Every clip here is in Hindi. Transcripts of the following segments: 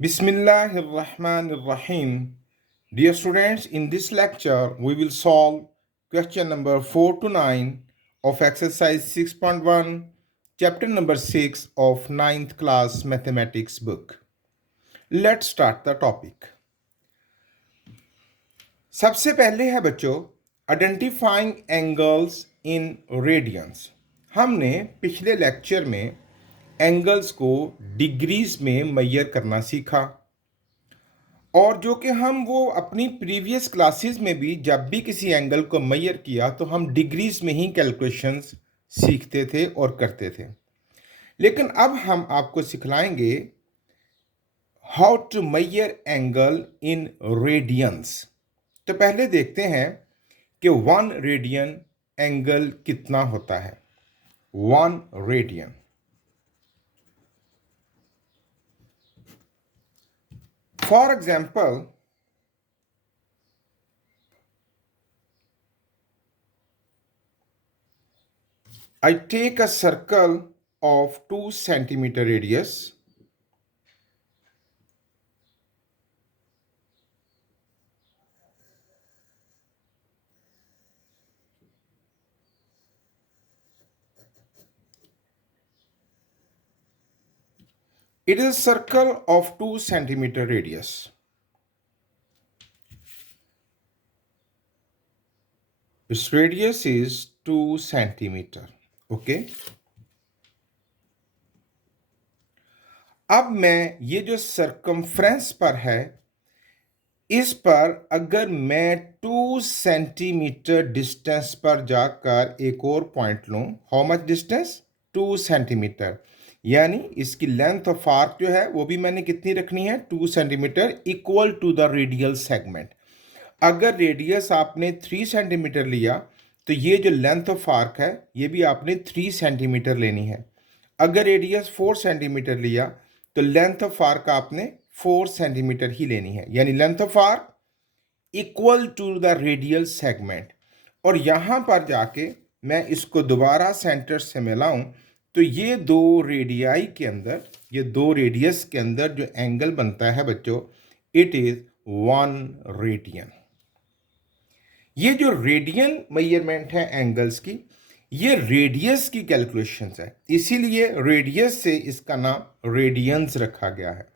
Bismillahirrahmanirrahim. Dear students, in this lecture, we will solve question number 4 to 9 of exercise 6.1, chapter number 6 of ninth class mathematics book. Let's start the topic. सबसे पहले है बच्चों आइडेंटिफाइंग एंगल्स इन रेडियंस। हमने पिछले लेक्चर में एंगल्स को डिग्रीज में मेजर करना सीखा और जो कि हम वो अपनी प्रीवियस क्लासेस में भी जब भी किसी एंगल को मेजर किया तो हम डिग्रीज में ही कैलकुलेशंस सीखते थे और करते थे। लेकिन अब हम आपको सिखलाएंगे how to measure angle in radians. तो पहले देखते हैं कि 1 रेडियन एंगल कितना होता है। 1 radian, for example, I take a circle of 2 centimeter radius. It is a circle of 2 centimeter radius. Its radius is 2 centimeter. Okay. अब मैं ये जो सर्कमफ्रेंस पर है इस पर अगर मैं 2 सेंटीमीटर डिस्टेंस पर जाकर एक और पॉइंट लूं, हाउ मच डिस्टेंस? 2 सेंटीमीटर, यानी इसकी लेंथ ऑफ आर्क जो है वो भी मैंने कितनी रखनी है? 2 centimeter, equal to the radial segment. अगर रेडियस आपने 3 सेंटीमीटर लिया तो ये जो लेंथ ऑफ आर्क है ये भी आपने 3 सेंटीमीटर लेनी है। अगर रेडियस 4 सेंटीमीटर लिया तो लेंथ ऑफ आर्क आपने 4 सेंटीमीटर ही लेनी है, यानी length of arc equal to the radial segment. और यहाँ पर जाके मैं इसको दोबारा सेंटर से मिलाऊं तो ये दो रेडियाई के अंदर, ये दो रेडियस के अंदर जो एंगल बनता है बच्चों, इट इज 1 रेडियन। ये जो रेडियन मेजरमेंट है एंगल्स की, ये रेडियस की कैलकुलेशंस है, इसीलिए रेडियस से इसका नाम रेडियंस रखा गया है।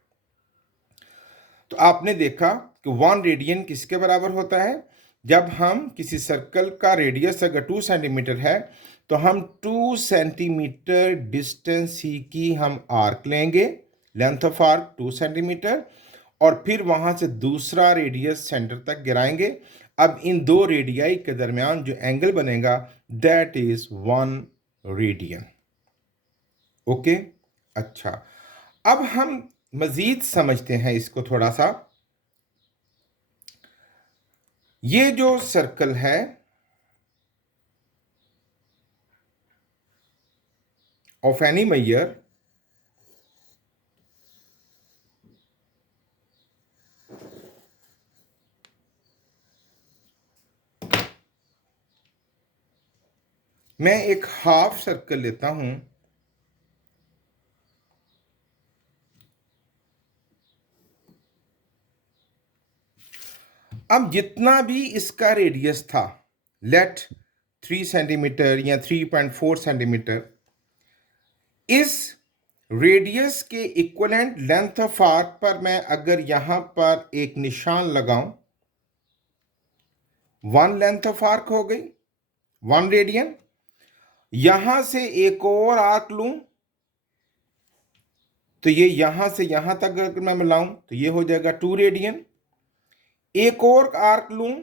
तो आपने देखा कि 1 रेडियन किसके बराबर होता है? जब हम किसी सर्कल का रेडियस अगर 2 सेंटीमीटर है तो हम 2 सेंटीमीटर डिस्टेंस ही की हम आर्क लेंगे, लेंथ ऑफ आर्क 2 सेंटीमीटर, और फिर वहां से दूसरा रेडियस सेंटर तक गिराएंगे। अब इन दो रेडियाई के दरमियान जो एंगल बनेगा दैट इज 1 रेडियन। ओके, अच्छा, अब हम मजीद समझते हैं इसको थोड़ा सा। ये जो सर्कल है ऑफ एनी मेजर, मैं एक हाफ सर्कल लेता हूं, अब जितना भी इसका रेडियस था, लेट 3 सेंटीमीटर या 3.4 सेंटीमीटर, इस रेडियस के इक्वलेंट लेंथ ऑफ आर्क पर मैं अगर यहां पर एक निशान लगाऊं, 1 लेंथ ऑफ आर्क हो गई, 1 रेडियन। यहां से एक और आर्क लूं तो ये यहां से यहां तक अगर मैं मिलाऊं तो ये हो जाएगा 2 रेडियन। एक और आर्क लूं,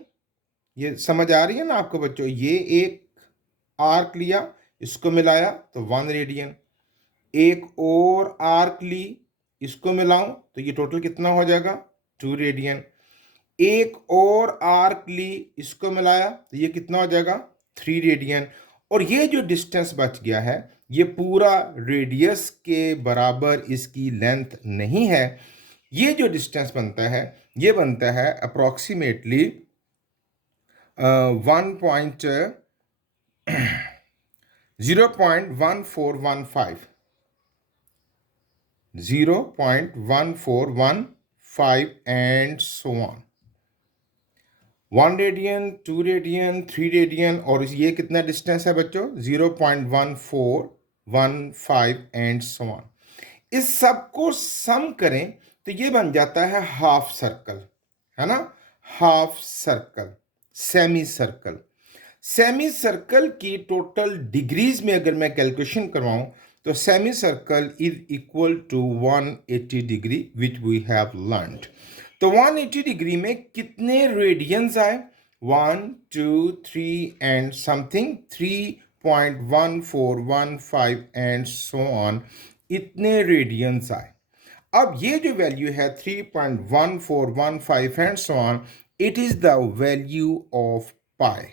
ये समझ आ रही है ना आपको बच्चों? ये एक आर्क लिया, इसको मिलाया तो 1 रेडियन। एक और आर्क ली, इसको मिलाऊं तो ये टोटल कितना हो जाएगा? 2 रेडियन। एक और आर्क ली, इसको मिलाया तो ये कितना हो जाएगा? 3 रेडियन। और ये जो डिस्टेंस बच गया है ये पूरा रेडियस के बराबर इसकी लेंथ नहीं है। ये जो डिस्टेंस बनता है ये बनता है approximately 0.1415। 0.1415 and so on. 1 radian, 2 radian, 3 radian, और ये कितना डिस्टेंस है बच्चों? 0.1415 एंड सो ऑन. इस सब को सम करें तो ये बन जाता है हाफ सर्कल, है ना? Half circle, semi circle. Semi circle की टोटल डिग्रीज में अगर मैं कैलकुलेशन करवाऊं तो semi circle is equal to 180 degree which we have learned. तो 180 डिग्री में कितने रेडियंस आए? 1 2 3 and something, 3.1415 and so on, इतने रेडियंस आए. अब ये जो वैल्यू है 3.1415 and so on, it is the value of pi.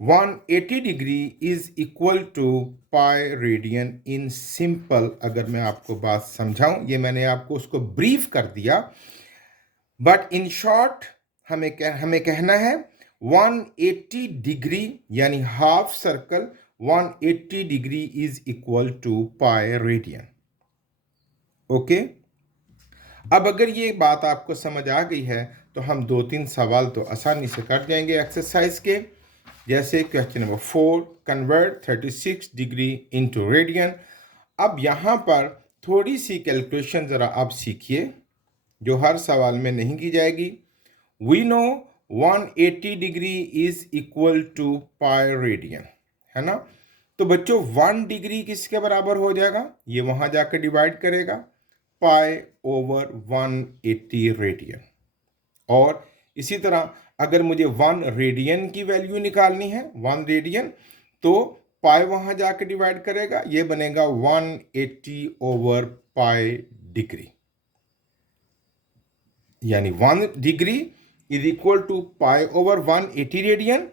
180 degree is equal to pi radian in simple. अगर मैं आपको बात समझाऊं, ये मैंने आपको उसको ब्रीफ कर दिया, बट इन शॉर्ट हमें कहना है 180 डिग्री यानी half circle, 180 degree is equal to pi radian. Okay, अब अगर ये बात आपको समझ आ गई है तो हम 2-3 सवाल तो आसानी से कर जाएंगे एक्सरसाइज के. जैसे question number 4, convert 36 degree into radian. अब यहाँ पर थोड़ी सी कैलकुलेशन ज़रा आप सीखिए जो हर सवाल में नहीं की जाएगी. We know 180 degree is equal to pi radian, है ना? तो बच्चों 1 डिग्री किसके बराबर हो जाएगा? ये वहाँ जाकर डिवाइड करेगा, पाई ओवर 180 रेडियन. और इसी तरह अगर मुझे 1 रेडियन की वैल्यू निकालनी है, 1 रेडियन, तो पाई वहां जाकर डिवाइड करेगा, ये बनेगा 180 ओवर पाई डिग्री. यानी 1 degree is equal to pi over 180 radian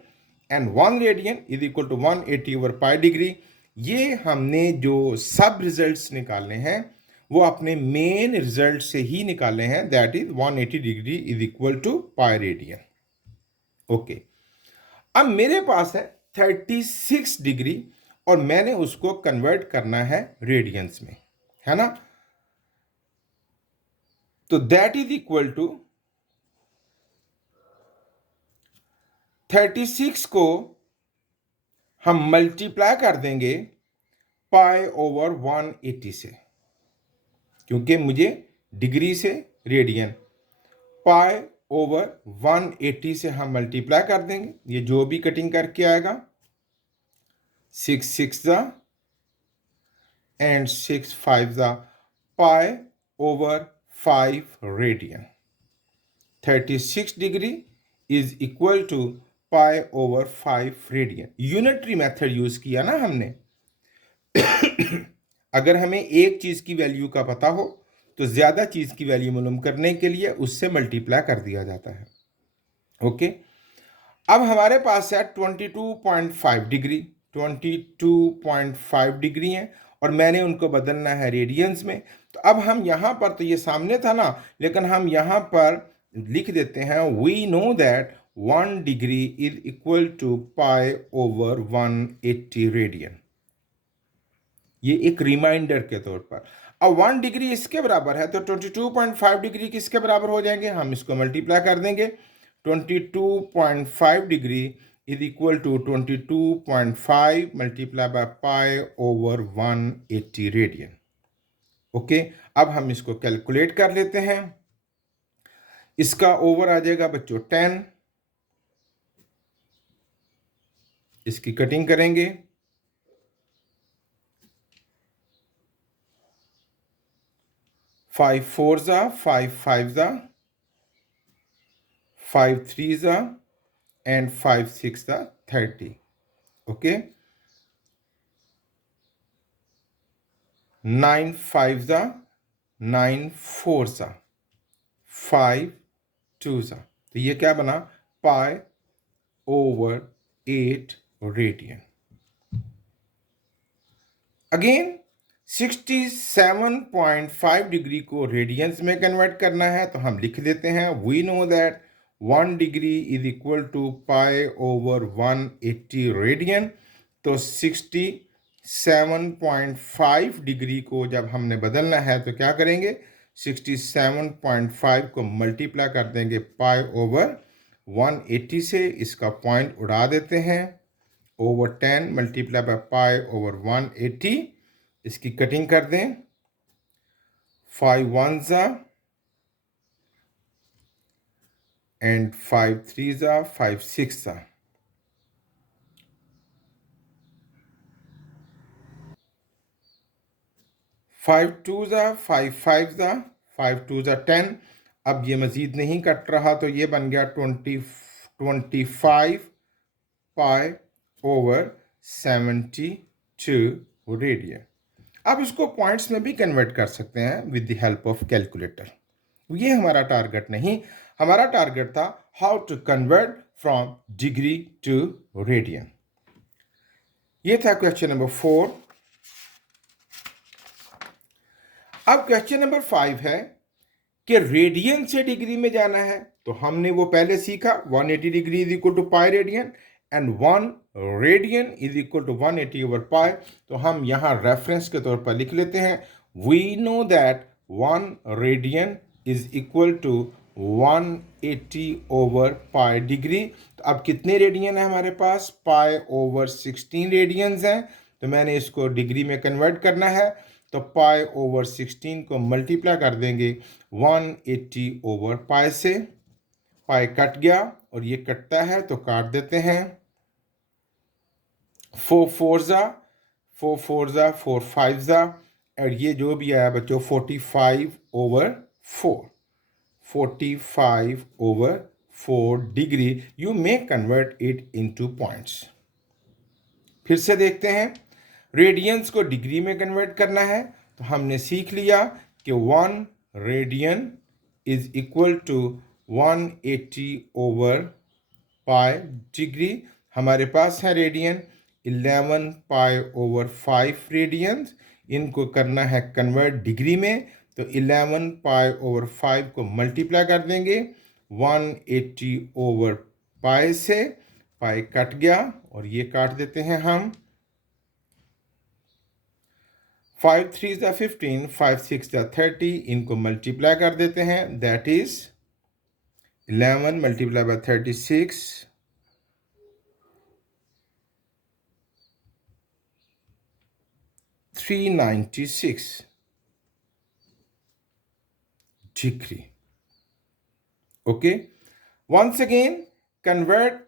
and 1 radian is equal to 180 over pi degree. ये हमने जो सब रिजल्ट्स निकालने हैं वो अपने मेन रिजल्ट से ही निकाले हैं, that is 180 degree is equal to pi radian. Okay, अब मेरे पास है 36 डिग्री और मैंने उसको कन्वर्ट करना है रेडियंस में, है ना? तो दैट इज इक्वल टू 36 को हम मल्टीप्लाई कर देंगे पाई ओवर 180 से, क्योंकि मुझे डिग्री से रेडियन, पाई ओवर 180 से हम मल्टीप्लाई कर देंगे. ये जो भी कटिंग करके आएगा, 6 6 and 6 5 pi over 5 radian. 36 degree is equal to pi over 5 radian. Unitary method use किया ना हमने. अगर हमें एक चीज की वैल्यू का पता हो तो ज्यादा चीज की वैल्यू मालूम करने के लिए उससे मल्टीप्लाई कर दिया जाता है. ओके, अब हमारे पास है 22.5 डिग्री, 22.5 डिग्री है और मैंने उनको बदलना है रेडियंस में. तो अब हम यहाँ पर, तो ये सामने था ना, लेकिन हम यहाँ पर लिख देते हैं we know that 1 degree is equal to pi over 180 radian. ये एक रिमाइंडर के तौर पर. अब 1 डिग्री इसके बराबर है तो 22.5 डिग्री किसके बराबर हो जाएंगे? हम इसको मल्टीप्लाई कर देंगे. 22.5 degree is equal to 22.5 multiply by pi over 180 radian. Okay, अब हम इसको कैलकुलेट कर लेते हैं. इसका ओवर आ जाएगा बच्चों 10. इसकी कटिंग करेंगे, 5 4 5 5 5 3 and 5 6 30. Okay, 9 5 9 4 5 2. तो ये क्या बना? Pi over 8 radian. Again 67.5 degree को रेडियंस में कन्वर्ट करना है तो हम लिख देते हैं we know that 1 degree is equal to pi over 180 radian. तो 60 67.5 डिग्री को जब हमने बदलना है तो क्या करेंगे, 67.5 को मल्टीप्लाई कर देंगे पाई ओवर 180 से, इसका पॉइंट उड़ा देते हैं, over 10 multiply by pi over 180, इसकी कटिंग कर दें, 5 1 ज़ा एंड 5 3 ज़ा, 5 6 ज़ा, 5 2 ज़ा, 5 5 ज़ा, 5 2 ज़ा 10। अब ये मज़ीद नहीं कट रहा तो ये बन गया 25 पाई ओवर 72 रेडियन। अब इसको पॉइंट्स में भी कन्वर्ट कर सकते हैं with the help of calculator. ये हमारा टारगेट नहीं, हमारा टारगेट था how to convert from degree to radian. ये था क्वेश्चन नंबर 4। अब क्वेश्चन नंबर 5 है कि रेडियन से डिग्री में जाना है, तो हमने वो पहले सीखा 180 degree is equal to pi radian and 1 radian is equal to 180 over pi. तो हम यहाँ रेफरेंस के तौर पर लिख लेते हैं, we know that 1 radian is equal to 180 over pi degree. तो अब कितने रेडियन है हमारे पास, पाई ओवर 16 रेडियंस हैं, तो मैंने इसको डिग्री में कन्वर्ट करना है, तो पाई ओवर 16 को मल्टीप्लाई कर देंगे 180 ओवर पाई से, पाई कट गया और ये कटता है तो काट देते हैं, 4 4 ज़ा, 4 4 ज़ा, 4 5 ज़ा, और ये जो भी आया बच्चों 45 over 4, 45 over 4 degree. You may convert it into points. फिर से देखते हैं, रेडियंस को डिग्री में कन्वर्ट करना है, तो हमने सीख लिया कि 1 radian is equal to 180 over pi degree. हमारे पास है रेडियन 11 पाई ओवर 5 रेडियंस, इनको करना है कन्वर्ट डिग्री में, तो 11 पाई ओवर 5 को मल्टीप्लाई कर देंगे 180 ओवर पाई से, पाई कट गया और ये काट देते हैं हम, 5 3 ज़ा 15, 5 6 ज़ा 30, इनको मल्टीप्लाई कर देते हैं, that is 11 multiply by 36, 396 degree. Okay, once again convert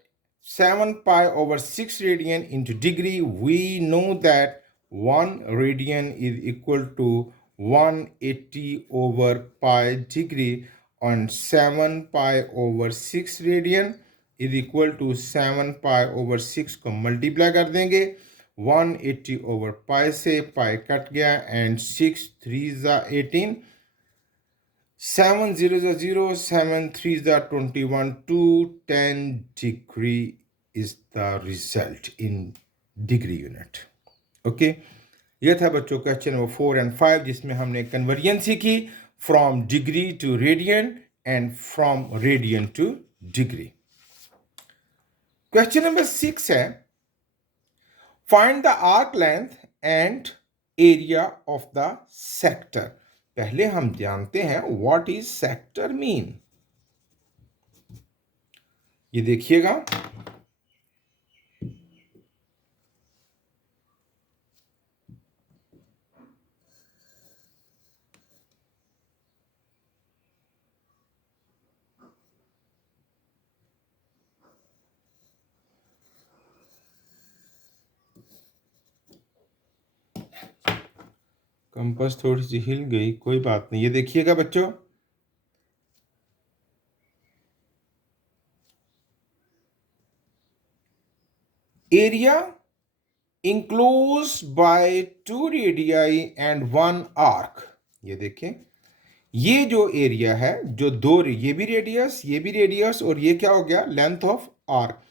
7 pi over 6 radian into degree. We know that 1 radian is equal to 180 over pi degree, and 7 pi over 6 radian is equal to 7 pi over 6 को मल्टीप्लाई कर देंगे 180 ओवर पाई से, पाई कट गया एंड 6 3 ज़ा 18, 7 0 ज़ा 0, 7 3 ज़ा 21, 210 degree is the result in degree unit. Okay, यह था बच्चों क्वेश्चन नंबर 4 एंड 5, जिसमें हमने कन्वर्जन सीखी from degree to radian and from radian to degree. Question number 6 है, find the arc length and area of the sector. पहले हम जानते हैं व्हाट इज सेक्टर मीन। ये देखिएगा, कंपास थोड़ी सी हिल गई, कोई बात नहीं। ये देखिएगा बच्चों, area enclosed by 2 radii and 1 arc। ये देखें, ये जो एरिया है, जो दो, ये भी रेडियस, ये भी रेडियस, और ये क्या हो गया, लेंथ ऑफ आर्क।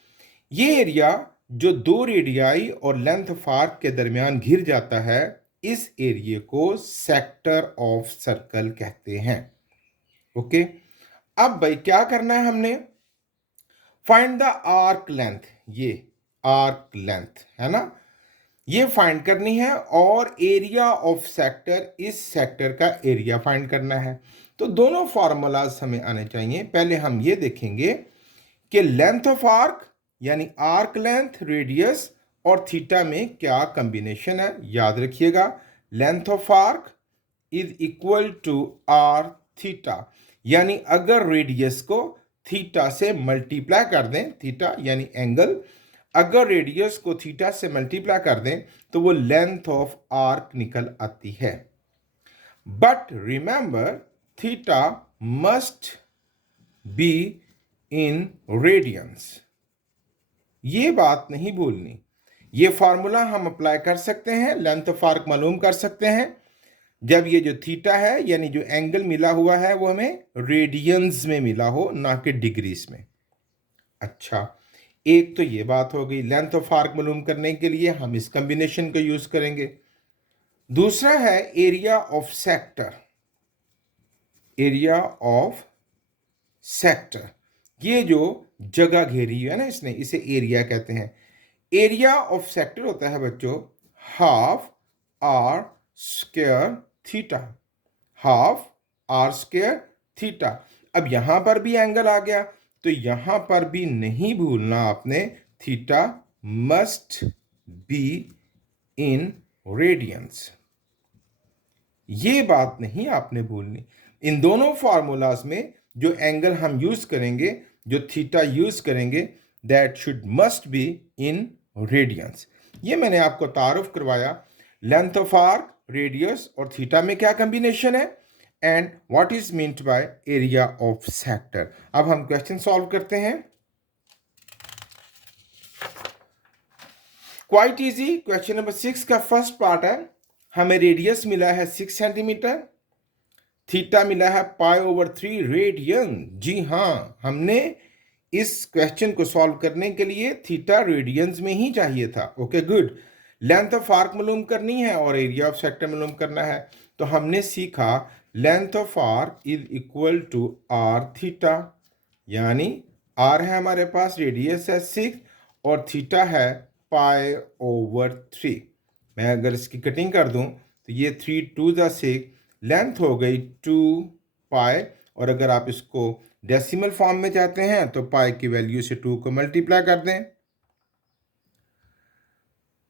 ये एरिया जो दो रेडियाई और लेंथ ऑफ आर्क के दरमियान घिर जाता है, इस एरिया को सेक्टर ऑफ सर्कल कहते हैं। ओके, अब भाई क्या करना है हमने, फाइंड द आर्क लेंथ। ये आर्क लेंथ है ना, ये फाइंड करनी है और एरिया ऑफ सेक्टर, इस सेक्टर का एरिया फाइंड करना है। तो दोनों फार्मूलाज हमें आने चाहिए। पहले हम ये देखेंगे कि लेंथ ऑफ आर्क यानी आर्क लेंथ, रेडियस और थीटा में क्या कॉम्बिनेशन है। याद रखिएगा, length of arc is equal to r theta, यानी अगर रेडियस को थीटा से मल्टीप्लाई कर दें, थीटा यानी एंगल, अगर रेडियस को थीटा से मल्टीप्लाई कर दें तो वो लेंथ ऑफ आर्क निकल आती है। But remember, theta must be in radiance, ये बात नहीं भूलनी। ये फार्मूला हम अप्लाई कर सकते हैं, लेंथ ऑफ आर्क मालूम कर सकते हैं जब ये जो थीटा है यानी जो एंगल मिला हुआ है वो हमें रेडियंस में मिला हो, ना कि डिग्रीज में। अच्छा, एक तो ये बात हो गई। लेंथ ऑफ आर्क मालूम करने के लिए हम इस कॉम्बिनेशन का यूज करेंगे। दूसरा है area of sector. Area of sector, ये जो जगह घेरी है ना इसने, इसे एरिया कहते हैं। एरिया ऑफ सेक्टर होता है बच्चों half r square theta, half r square theta. अब यहां पर भी एंगल आ गया तो यहां पर भी नहीं भूलना आपने, theta must be in radiance, ये बात नहीं आपने भूलनी। इन दोनों फार्मूलाज में जो एंगल हम यूज करेंगे, जो थीटा यूज करेंगे, that should must be in radiance. ये मैंने आपको तारुफ करवाया लेंथ ऑफ आर्क, रेडियस और थीटा में क्या कॉम्बिनेशन है and what is meant by area of sector. अब हम क्वेश्चन सॉल्व करते हैं। Quite easy. क्वेश्चन नंबर 6 का फर्स्ट पार्ट है, हमें रेडियस मिला है 6 सेंटीमीटर, थीटा मिला है π/3 रेडियन। जी हाँ, हमने इस क्वेश्चन को सॉल्व करने के लिए थीटा रेडियंस में ही चाहिए था। Okay good. Length of arc मालूम करनी है और एरिया ऑफ सेक्टर मालूम करना है। तो हमने सीखा length of arc is equal to r theta, यानी आर है हमारे पास, रेडियस है 6 और थीटा है π/3। मैं अगर इसकी कटिंग कर दूं तो ये 3 2 ज़ा 6, लेंथ हो गई 2 पाई। और अगर आप इसको डेसिमल फॉर्म में चाहते हैं तो पाई की वैल्यू से 2 को मल्टीप्लाई कर दें,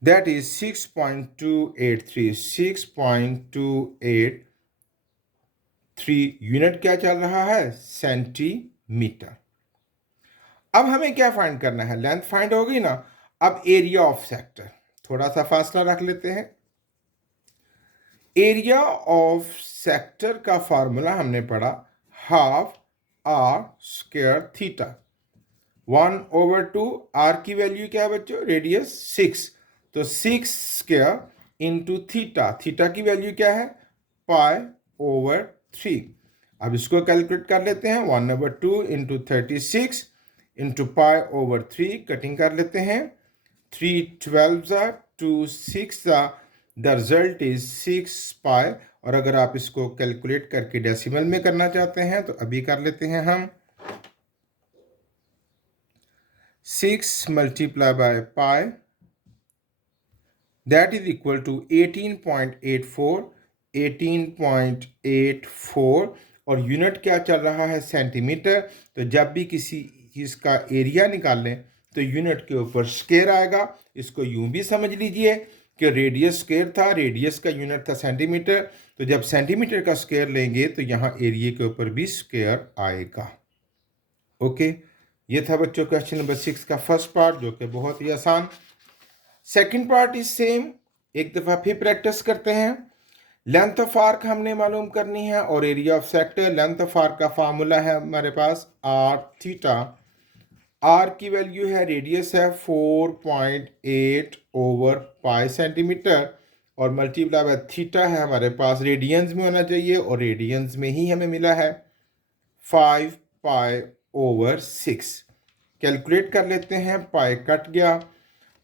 दैट इज 6.283। 6.283 यूनिट क्या चल रहा है, सेंटीमीटर। अब हमें क्या फाइंड करना है, लेंथ फाइंड हो गई ना। अब एरिया ऑफ सेक्टर, थोड़ा सा फासला रख लेते हैं। एरिया ऑफ सेक्टर का फार्मूला हमने पढ़ा half r square theta, 1/2। R की वैल्यू क्या है बच्चों, रेडियस 6, तो 6 स्क्वायर इंटू थीटा, थीटा की वैल्यू क्या है π/3। अब इसको कैलकुलेट कर लेते हैं, 1/2 इंटू 36 इंटू π/3, कटिंग कर लेते हैं, 3 12 2 6, द रिजल्ट इज 6 पाई। और अगर आप इसको कैलकुलेट करके डेसिमल में करना चाहते हैं तो अभी कर लेते हैं हम, 6 multiply by pi, that is equal to 18.84। 18.84 और यूनिट क्या चल रहा है, सेंटीमीटर। तो जब भी किसी चीज़ का एरिया निकालें तो यूनिट के ऊपर स्क्वायर आएगा। इसको यूं भी समझ लीजिए कि रेडियस स्क्वायर था, रेडियस का यूनिट था सेंटीमीटर, तो जब सेंटीमीटर का स्क्वायर लेंगे तो यहाँ एरिया के ऊपर भी स्क्वायर आएगा। ओके, ये था बच्चों क्वेश्चन नंबर 6 का फर्स्ट पार्ट, जो कि बहुत ही आसान। सेकंड पार्ट इज सेम, एक दफ़ा फिर प्रैक्टिस करते हैं। लेंथ ऑफ आर्क हमने मालूम करनी है और area of sector. Length of arc का फार्मूला है हमारे पास आर थीटा, आर की वैल्यू है, रेडियस है 4.8/पाई सेंटीमीटर और मल्टीप्लाई बाय थीटा है हमारे पास, रेडियंस में होना चाहिए और रेडियंस में ही हमें मिला है 5π/6। कैलकुलेट कर लेते हैं, पाई कट गया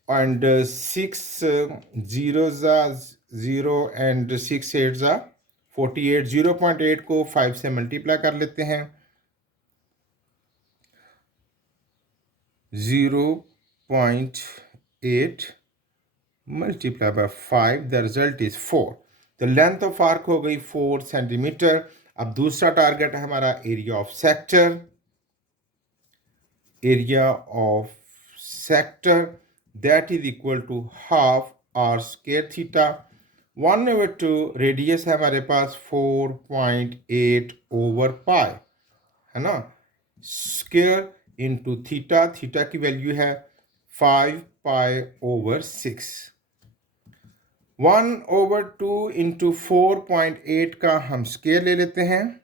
एंड 6 0 एंड 6 8 48, 0.8 को 5 से मल्टीप्लाई कर लेते हैं, 0.8 multiply by 5, the result is 4। तो लेंथ ऑफ आर्क हो गई 4 सेंटीमीटर। अब दूसरा टारगेट है हमारा area of sector. Area of sector that is equal to half r square theta. 1/2 radius है हमारे पास 4.8 ओवर पाई, है ना, स्क्वायर इंटू थीटा। थीटा की वैल्यू है 5 पाई/6। 1/2 इंटू 4.8 का हम स्क्वायर ले लेते हैं।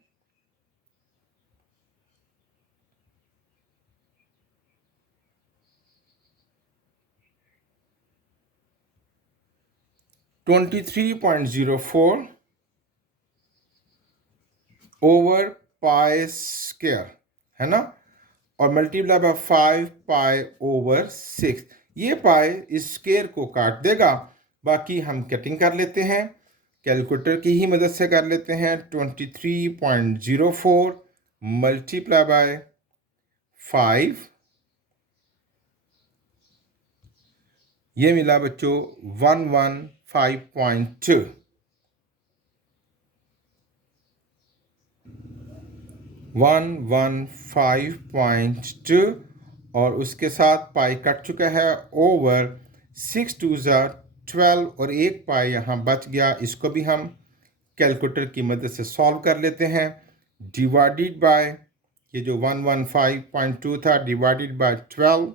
(23.04 ओवर पाई स्क्वायर, है ना, और मल्टीप्लाई बाय 5 पाई/6। ये पाई इस स्क्वायर को काट देगा। बाकी हम कटिंग कर लेते हैं, कैलकुलेटर की ही मदद से कर लेते हैं। 23.04 मल्टीप्लाई बाय 5, ये मिला बच्चों 115.2। 115.2 और उसके साथ पाई कट चुका है ओवर 6 2 12 और एक पाई यहाँ बच गया। इसको भी हम कैलकुलेटर की मदद से सॉल्व कर लेते हैं। डिवाइडेड बाय ये जो 115.2 था divided by 12,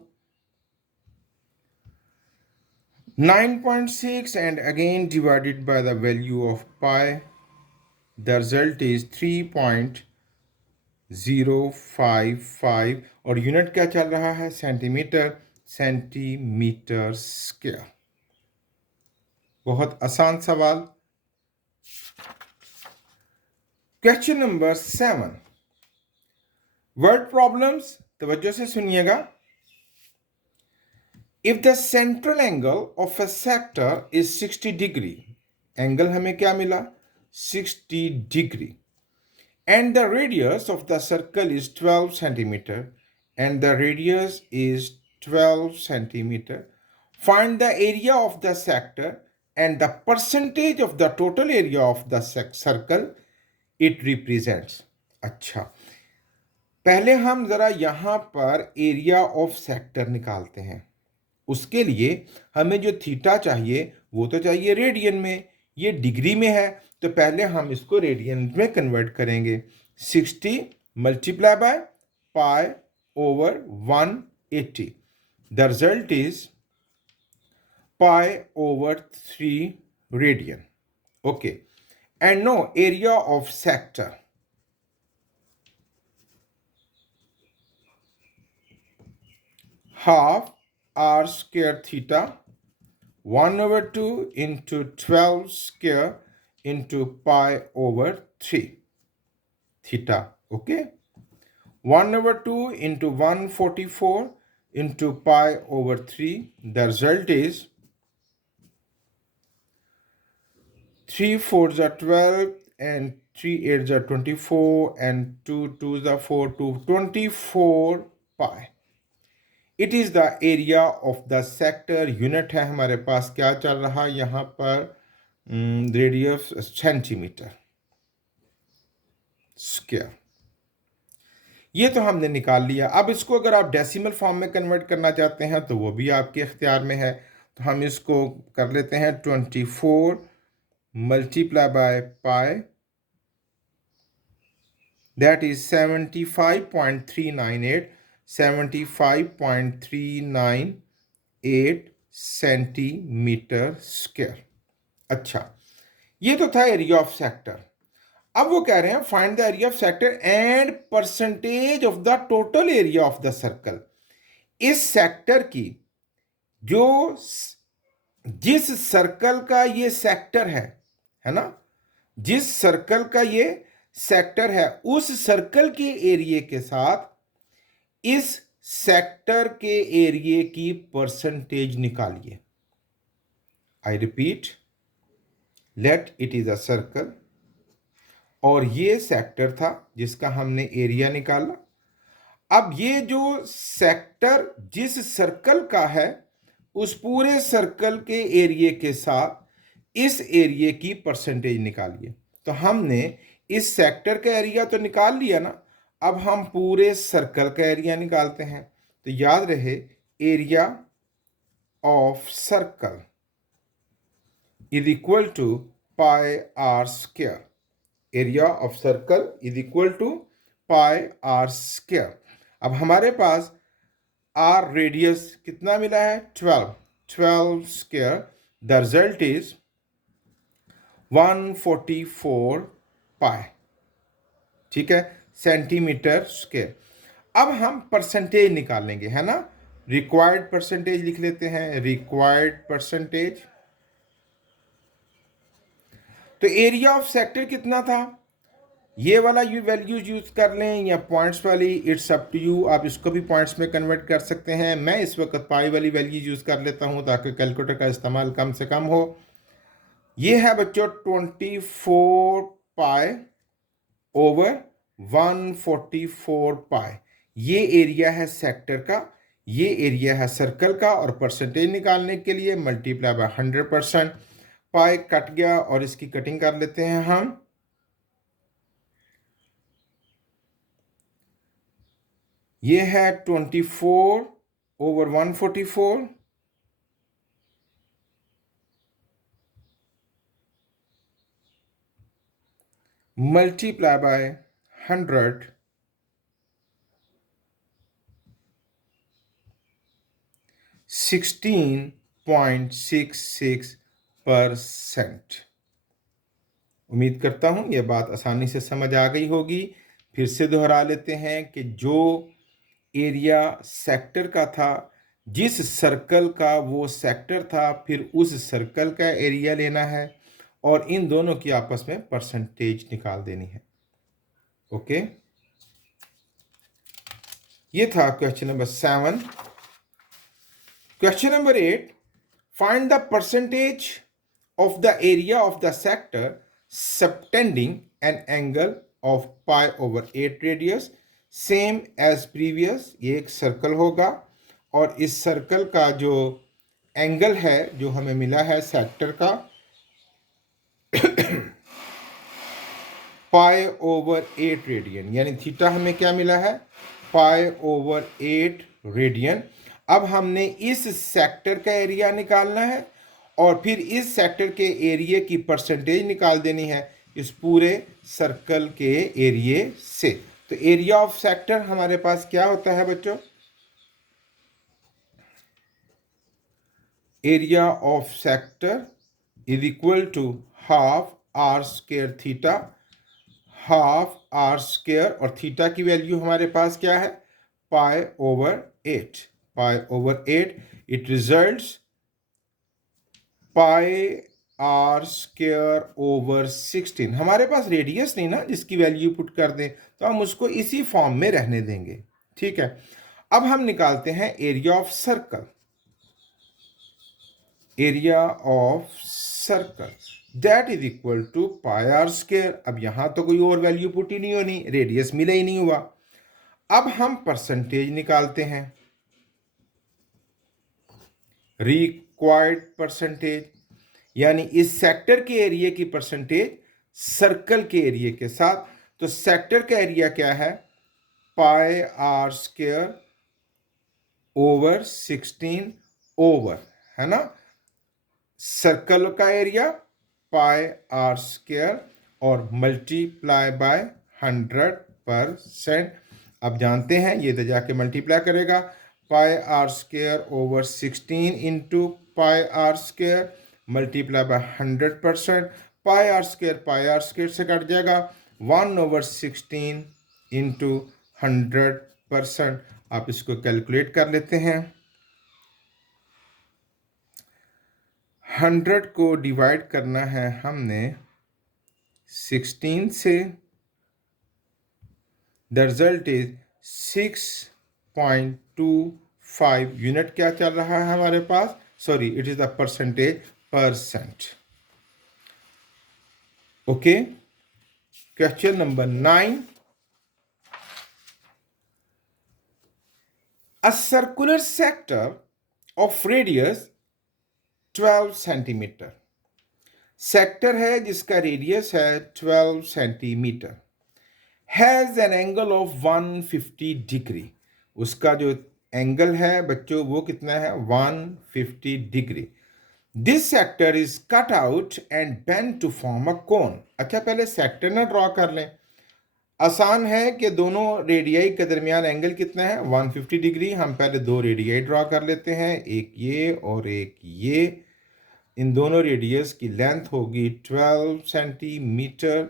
9.6 and again divided by the value of pi. The result is 3.055 और यूनिट क्या चल रहा है? Centimetre, centimetre square. बहुत आसान सवाल। क्वेश्चन नंबर 7, वर्ड प्रॉब्लम्स, तवज्जो से सुनिएगा। If the central angle of a sector is 60 degree, angle हमें क्या मिला? 60 degree, and the radius of the circle is 12 centimeter, and the radius is 12 centimeter. Find the area of the sector and the percentage of the total area of the circle it represents. अच्छा, पहले हम जरा यहाँ पर एरिया ऑफ सेक्टर निकालते हैं। उसके लिए हमें जो थीटा चाहिए वो तो चाहिए रेडियन में, ये डिग्री में है, तो पहले हम इसको रेडियन में कन्वर्ट करेंगे। 60 multiply by pi over 180, the result is pi over 3 radian. Okay, and no area of sector. Half r square theta 1/2 into 12 square into pi over 3 theta. Okay, 1/2 into 144 into pi over 3. The result is 3 4s are 12 and 3 8s are 24 and 2 2s are 4 to 24 pi. It is the area of the sector. Unit है हमारे पास, क्या चल रहा है यहाँ पर? Radius centimetre square. ये तो हमने निकाल लिया। अब इसको अगर आप डेसिमल फॉर्म में कन्वर्ट करना चाहते हैं तो वो भी आपके इख्तियार में है। तो हम इसको कर लेते हैं 24 multiply by pi, that is 75.398 75.398 centimetre square. अच्छा, ये तो था एरिया ऑफ सेक्टर। अब वो कह रहे हैं find the area of sector and percentage of the total area of the circle. इस सेक्टर की जो जिस सर्कल का ये सेक्टर है ना, जिस सर्कल का ये सेक्टर है उस सर्कल के एरिया के साथ इस सेक्टर के एरिया की परसेंटेज निकालिए। I repeat, let it is a circle और ये सेक्टर था जिसका हमने एरिया निकाला। अब ये जो सेक्टर जिस सर्कल का है उस पूरे सर्कल के एरिया के साथ इस एरिया की परसेंटेज निकालिए। तो हमने इस सेक्टर का एरिया तो निकाल लिया ना, अब हम पूरे सर्कल का एरिया निकालते हैं। तो याद रहे, area of circle is equal to pi are square. Area of circle is equal to pi are square. अब हमारे पास आर रेडियस कितना मिला है? 12 square. The result is 144 pi, ठीक है, सेंटीमीटर स्क्वायर। अब हम परसेंटेज निकालेंगे, है ना। रिक्वायर्ड परसेंटेज लिख लेते हैं, रिक्वायर्ड परसेंटेज। तो एरिया ऑफ सेक्टर कितना था? ये वाला यू वैल्यूज यूज कर लें या पॉइंट्स वाली, इट्स अप टू यू। आप इसको भी पॉइंट्स में कन्वर्ट कर सकते हैं। मैं इस वक्त पाई वाली वैल्यूज यूज कर लेता हूं ताकि कैलकुलेटर का इस्तेमाल कम से कम हो। ये है बच्चों 24 पाई ओवर 144 पाई। ये एरिया है सेक्टर का, ये एरिया है सर्कल का। और परसेंटेज निकालने के लिए मल्टीप्लाई बाय 100%। पाई कट गया और इसकी कटिंग कर लेते हैं हम। ये है 24 ओवर 144 मल्टीप्लाई बाय 100, 16.66%। उम्मीद करता हूं यह बात आसानी से समझ आ गई होगी। फिर से दोहरा लेते हैं कि जो एरिया सेक्टर का था, जिस सर्कल का वो सेक्टर था, फिर उस सर्कल का एरिया लेना है और इन दोनों की आपस में परसेंटेज निकाल देनी है। ओके, ये था question number 7। Question number 8, find the percentage of the area of the sector subtending an angle of pi over 8 radius, same as previous। ये एक सर्कल होगा और इस सर्कल का जो एंगल है जो हमें मिला है सेक्टर का पाई ओवर 8 रेडियन, यानी थीटा हमें क्या मिला है? Pi over 8 radian. अब हमने इस सेक्टर का एरिया निकालना है और फिर इस सेक्टर के एरिया की परसेंटेज निकाल देनी है इस पूरे सर्कल के एरिया से। तो एरिया ऑफ सेक्टर हमारे पास क्या होता है बच्चों? Area of sector is equal to half r square theta, half r square, और थीटा की वैल्यू हमारे पास क्या है? Pi over 8, pi over 8। It results pi are square over 16। हमारे पास रेडियस नहीं ना जिसकी वैल्यू पुट कर दें, तो हम उसको इसी फॉर्म में रहने देंगे, ठीक है। अब हम निकालते हैं area of circle. Area of circle that is equal to pi are square. अब यहां तो कोई और वैल्यू पुट ही नहीं होनी, रेडियस मिला ही नहीं हुआ। अब हम परसेंटेज निकालते हैं, रिक्वायर्ड परसेंटेज, यानी इस सेक्टर के एरिया की परसेंटेज सर्कल के एरिया के साथ। तो सेक्टर का एरिया क्या है? Pi are square over 16 over, है ना, सर्कल का एरिया पाई आर स्क्वायर और मल्टीप्लाई बाय 100%। अब जानते हैं ये तो जाके मल्टीप्लाई करेगा, pi are square over 16 into pi are square multiply by 100%। Pi are square से कट जाएगा, 1/16 इंटू 100%। आप इसको कैलकुलेट कर लेते हैं। 100 को डिवाइड करना है हमने 16 से, द रिजल्ट इज 6.25 यूनिट। क्या चल रहा है हमारे पास? Sorry, it is the percentage percent. Okay, question number 9, a circular sector of radius 12 centimetre. Sector है जिसका रेडियस है 12 centimetre, has an angle of 150 degree. उसका जो एंगल है बच्चों वो कितना है, 150 degree. This sector is cut out and bend to form a cone. अच्छा, पहले सेक्टर ना ड्रॉ कर लें। आसान है कि दोनों रेडियाई के दरमियान एंगल कितना है, 150 डिग्री। हम पहले दो रेडियाई ड्रॉ कर लेते हैं, एक ये और एक ये। इन दोनों रेडियस की लेंथ होगी 12 सेंटीमीटर,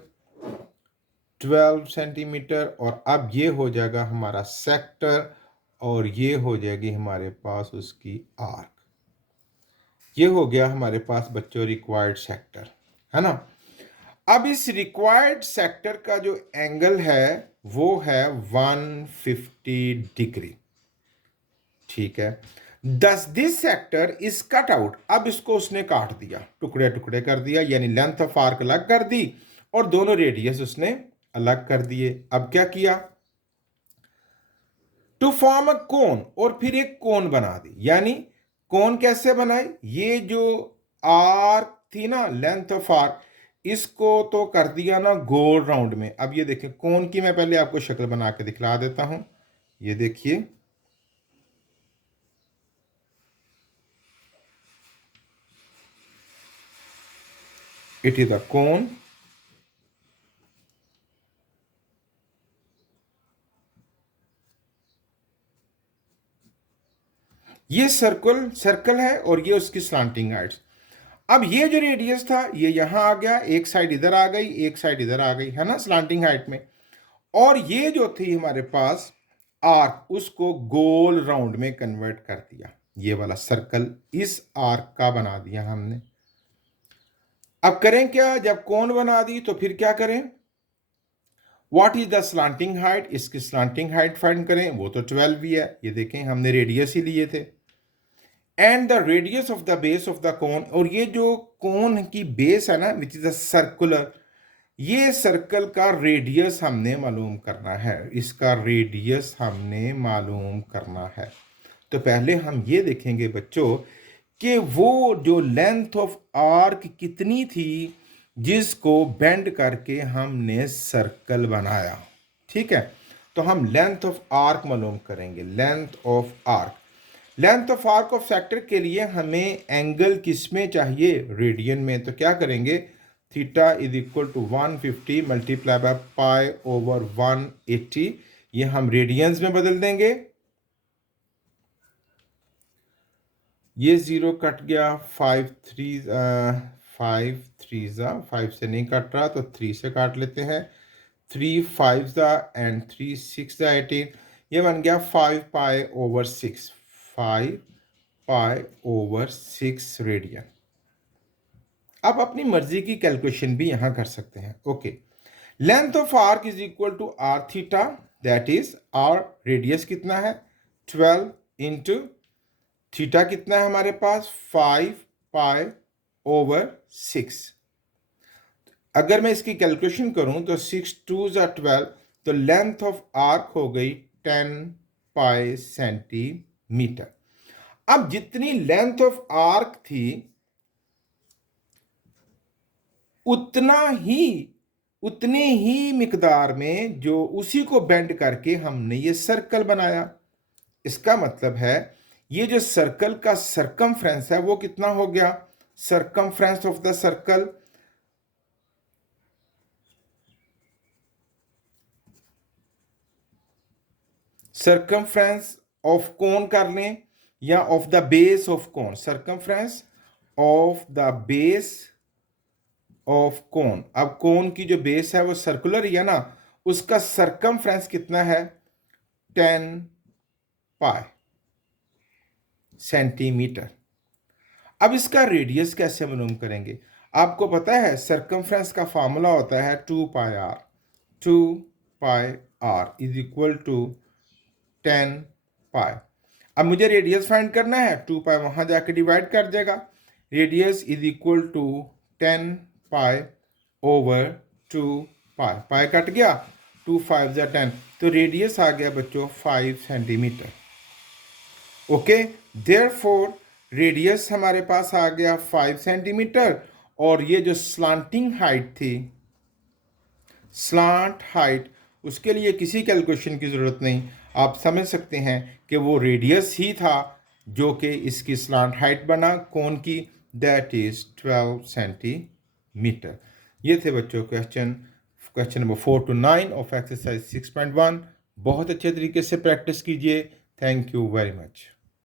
12 सेंटीमीटर। और अब ये हो जाएगा हमारा सेक्टर और ये हो जाएगी हमारे पास उसकी आर्क। ये हो गया हमारे पास बच्चों रिक्वायर्ड सेक्टर, है ना। अब इस रिक्वायर्ड सेक्टर का जो एंगल है वो है 150 डिग्री, ठीक है। दस this sector is cut out. अब इसको उसने काट दिया, टुकड़े टुकड़े कर दिया, यानी लेंथ ऑफ आर्क अलग कर दी और दोनों रेडियस उसने अलग कर दिए। अब क्या किया, टू फॉर्म अ कोन, और फिर एक कोन बना दी। यानी कोन कैसे बनाए, ये जो आर्क थी ना, लेंथ ऑफ आर्क, इसको तो कर दिया ना गोल राउंड में। अब ये देखें कोन की मैं पहले आपको शक्ल बना के दिखला देता हूं। ये देखिए, इट इज अ कोन। ये सर्कल है और ये उसकी स्लांटिंग हाइट्स। अब ये जो रेडियस था ये यहां आ गया, एक साइड इधर आ गई, एक साइड इधर आ गई, है ना, स्लांटिंग हाइट में। और ये जो थी हमारे पास आर्क, उसको गोल राउंड में कन्वर्ट कर दिया। ये वाला सर्कल इस आर्क का बना दिया हमने। अब करें क्या, जब कोन बना दी तो फिर क्या करें, what is the slanting height, इसकी स्लांटिंग हाइट फाइंड करें। वो तो 12 ही है, ये देखें हमने रेडियस ही लिए थे। And the radius of the base of the cone, और ये जो कोन की बेस है ना, विच इज अ सर्कुलर, ये सर्कल का रेडियस हमने मालूम करना है, इसका रेडियस हमने मालूम करना है। तो पहले हम ये देखेंगे बच्चों कि वो जो लेंथ ऑफ आर्क कितनी थी जिसको बेंड करके हमने सर्कल बनाया, ठीक है। तो हम लेंथ ऑफ आर्क मालूम करेंगे, length of arc. Length of arc of sector के लिए हमें एंगल किस में चाहिए, रेडियन में। तो क्या करेंगे, theta is equal to 150 multiply by pi over 180। ये हम रेडियंस में बदल देंगे। ये जीरो कट गया, 5 से नहीं कट रहा तो 3 से काट लेते हैं। 3 5 एंड 3 6 18, ये बन गया 5 pi over 6, 5 pi over 6 radian. आप अपनी मर्जी की कैलकुलेशन भी यहां कर सकते हैं। Okay, length of arc is equal to r theta, that is r radius कितना है 12 इंटू थीटा कितना है हमारे पास 5 पाई ओवर 6। अगर मैं इसकी कैलकुलेशन करूं तो 6 2 12, तो लेंथ ऑफ आर्क हो गई 10 पाई सेंटीमीटर। अब जितनी लेंथ ऑफ आर्क थी उतने ही मिकदार में जो उसी को बेंड करके हमने ये सर्कल बनाया। इसका मतलब है ये जो सर्कल का सरकमफ्रेंस है वो कितना हो गया, circumference of the circle, circumference of cone कर लें या of the base of cone, circumference of the base of cone. अब कोन की जो बेस है वो सर्कुलर ही है ना, उसका सरकमफ्रेंस कितना है 10 पाई सेंटीमीटर। अब इसका रेडियस कैसे मालूम करेंगे, आपको पता है सरकमफ्रेंस का फार्मूला होता है 2 pi R, 2 pi R is equal to 10 pi. अब मुझे रेडियस फाइंड करना है, 2 पाई वहां जाके डिवाइड कर देगा, radius is equal to 10 pi over 2 pi, pi cut गया, 2 5 10, तो रेडियस आ गया बच्चों 5 सेंटीमीटर। ओके, देयरफॉर रेडियस हमारे पास आ गया 5 सेंटीमीटर, और ये जो स्लांटिंग हाइट थी, स्लांट हाइट, उसके लिए किसी कैलकुलेशन की ज़रूरत नहीं, आप समझ सकते हैं कि वो रेडियस ही था जो कि इसकी स्लांट हाइट बना कोन की, दैट इज़ 12 सेंटीमीटर। ये थे बच्चों question number 4 to 9 of exercise 6.1। बहुत अच्छे तरीके से प्रैक्टिस कीजिए। Thank you very much.